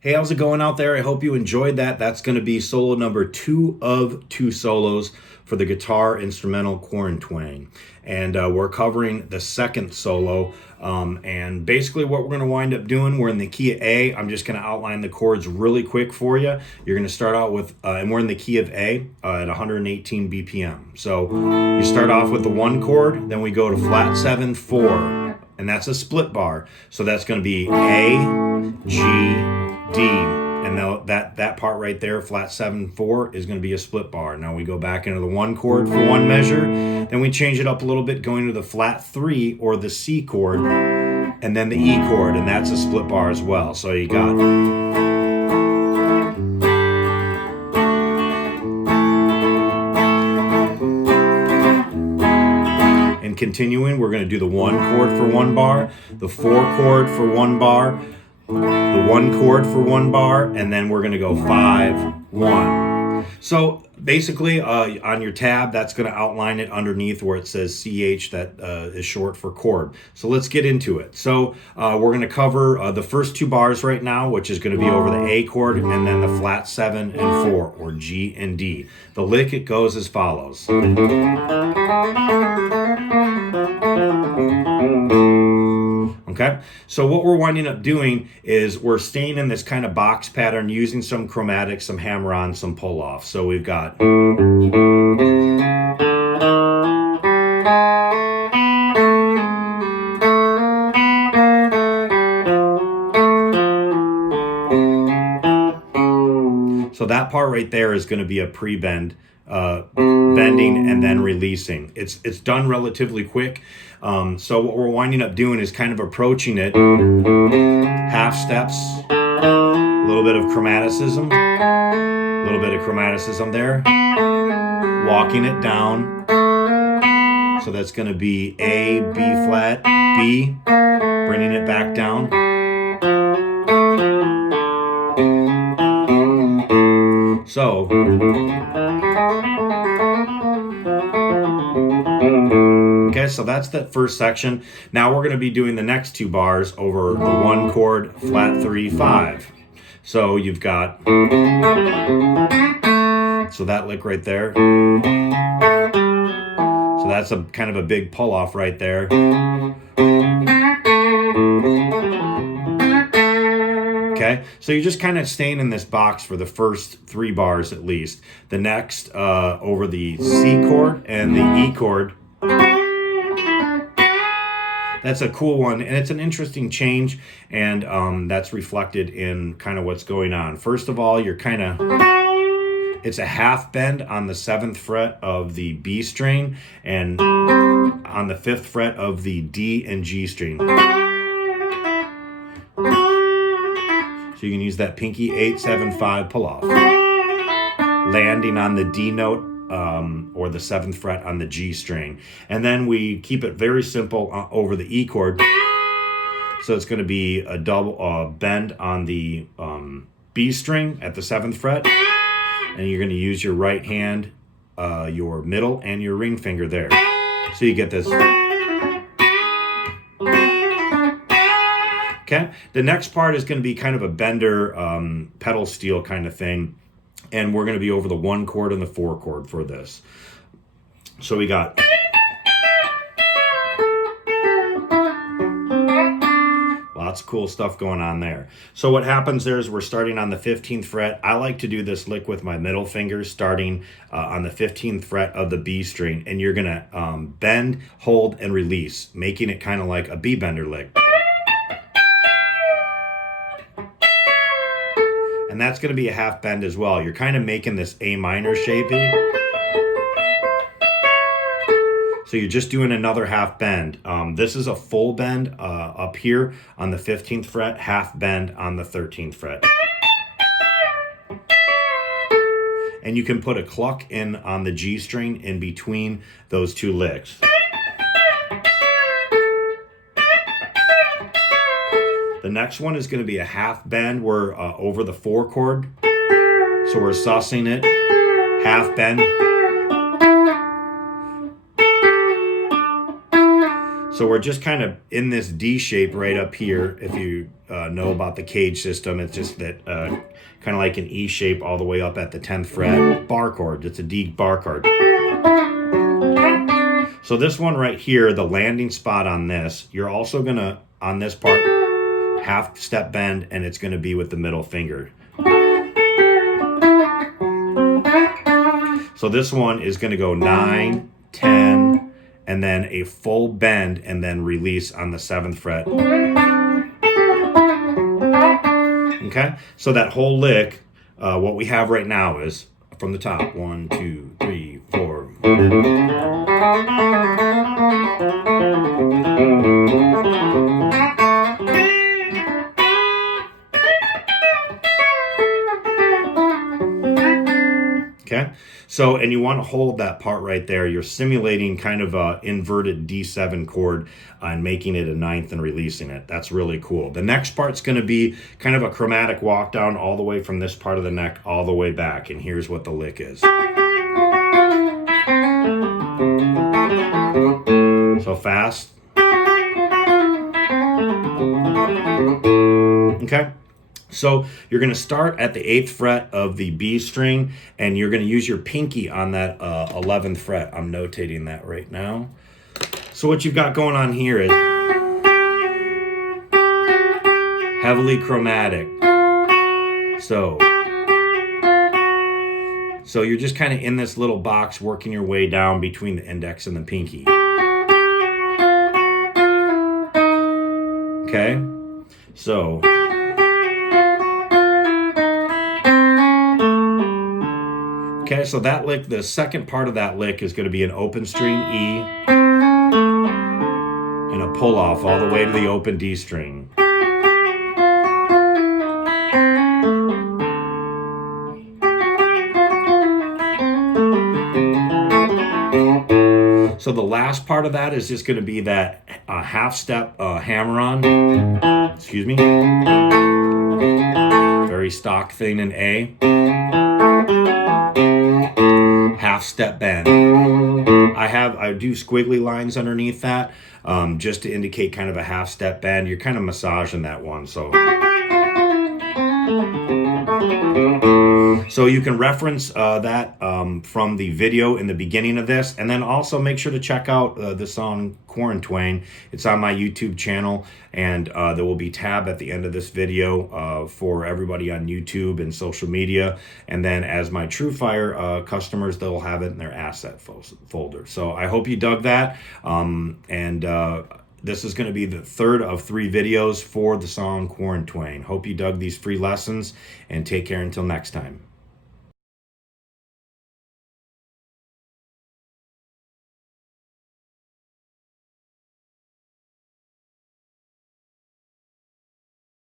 Hey, how's it going out there? I hope you enjoyed that. That's going to be solo number 2 of 2 solos for the guitar instrumental Quaran Twang. And we're covering the second solo. And basically what we're going to wind up doing, we're in the key of A. I'm just going to outline the chords really quick for you. You're going to start out with, and we're in the key of A at 118 BPM. So you start off with the 1 chord, then we go to flat 7, 4. And that's a split bar. So that's going to be A, G, D, and now that part right there, flat 7, 4, is going to be a split bar. Now we go back into the 1 chord for 1 measure, then we change it up a little bit, going to the flat 3 or the C chord, and then the E chord, and that's a split bar as well. So you got continuing, we're going to do the 1 chord for 1 bar, the 4 chord for 1 bar, the 1 chord for 1 bar, and then we're going to go 5, 1. So basically on your tab, that's going to outline it underneath where it says CH, that is short for chord. So let's get into it. So we're going to cover the first 2 bars right now, which is going to be over the A chord and then the flat 7 and 4, or G and D. The lick, it goes as follows. Okay, so what we're winding up doing is we're staying in this kind of box pattern using some chromatic, some hammer-on, some pull-off. So we've got so that part right there is going to be a pre-bend, bending and then releasing. It's done relatively quick. So what we're winding up doing is kind of approaching it half steps, a little bit of chromaticism there, walking it down. So that's going to be A, B flat, B, bringing it back down. So okay, so that's that first section. Now we're going to be doing the next 2 bars over the 1 chord, flat 3, 5. So you've got, so that lick right there. So that's a kind of a big pull off right there. Okay, so you're just kind of staying in this box for the first 3 bars at least. The next over the C chord and the E chord. That's a cool one, and it's an interesting change, and that's reflected in kind of what's going on. First of all, you're kind of, it's a half bend on the 7th fret of the B string and on the 5th fret of the D and G string. So you can use that pinky 8, 7, 5 pull off, landing on the D note or the 7th fret on the G string. And then we keep it very simple over the E chord. So it's going to be a double bend on the B string at the 7th fret. And you're going to use your right hand, your middle, and your ring finger there. So you get this. Okay, the next part is going to be kind of a bender pedal steel kind of thing. And we're going to be over the 1 chord and the 4 chord for this. So we got lots of cool stuff going on there. So what happens there is we're starting on the 15th fret. I like to do this lick with my middle finger, starting on the 15th fret of the B string. And you're going to bend, hold, and release, making it kind of like a B bender lick. And that's going to be a half bend as well. You're kind of making this A minor shaping. So you're just doing another half bend. This is a full bend up here on the 15th fret, half bend on the 13th fret. And you can put a cluck in on the G string in between those 2 licks. The next one is going to be a half bend. We're over the 4 chord. So we're sussing it, half bend. So we're just kind of in this D shape right up here. If you know about the cage system, it's just that kind of like an E shape all the way up at the 10th fret. Bar chord, it's a D bar chord. So this one right here, the landing spot on this, you're also gonna, on this part, half step bend, and it's gonna be with the middle finger. So this one is gonna go 9, 10, and then a full bend, and then release on the 7th fret. Okay, so that whole lick, what we have right now is from the top, 1, 2, 3, 4. Okay, so, and you want to hold that part right there. You're simulating kind of a inverted D7 chord and making it a 9th and releasing it. That's really cool. The next part's going to be kind of a chromatic walk down all the way from this part of the neck all the way back. And here's what the lick is. So fast. Okay. So you're going to start at the 8th fret of the B string, and you're going to use your pinky on that 11th fret. I'm notating that right now. So what you've got going on here is heavily chromatic. So you're just kind of in this little box working your way down between the index and the pinky. Okay? So okay, so that lick, the second part of that lick is going to be an open string E and a pull off all the way to the open D string. So the last part of that is just going to be that half step hammer on. Excuse me. Very stock thing in A. Half step bend. I do squiggly lines underneath that just to indicate kind of a half step bend. You're kind of massaging that one. So you can reference that from the video in the beginning of this, and then also make sure to check out the song Quaran Twang. It's on my YouTube channel, and there will be a tab at the end of this video for everybody on YouTube and social media. And then as my TrueFire customers, they'll have it in their asset folder. So I hope you dug that. This is going to be the third of 3 videos for the song Quaran Twang. Hope you dug these free lessons, and take care until next time.